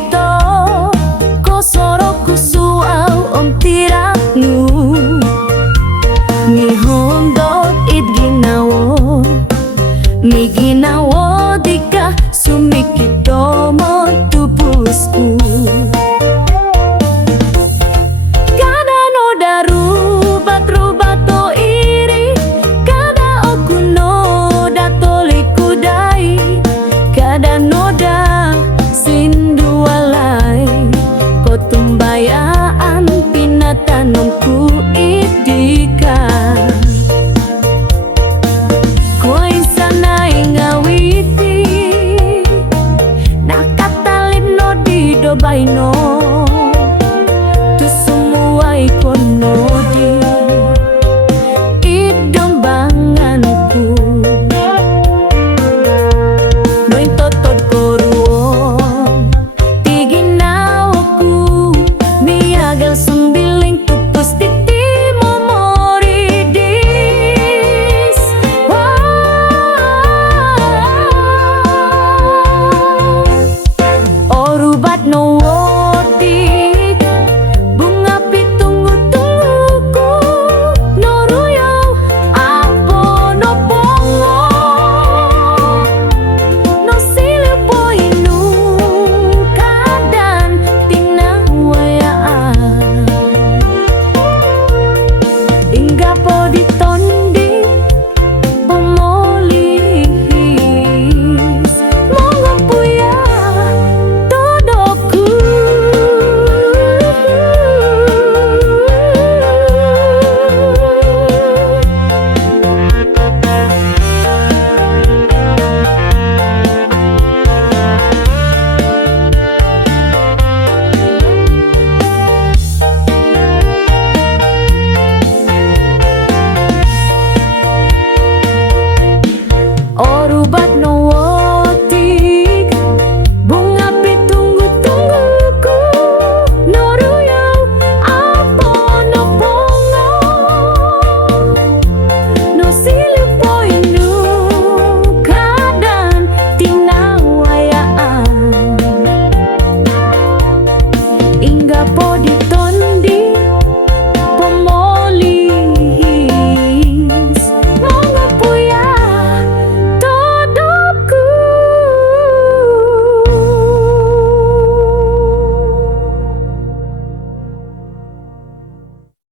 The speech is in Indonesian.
kita kosoro kusuau om tiraknu mi hondo it ginawo mi ginawo dika sumikito mo tupusku kada no daru bat to iri kada okuno datoli kudai kada noda sindu walai ko tumbayaan pinatanomku idika koy sanay ngawiti nakatalip no di dobay no tu sumuway ko no di idombanganku noy totod ko ruon tiginawaku miyagal sumbiling tupos titi momori dis orubat no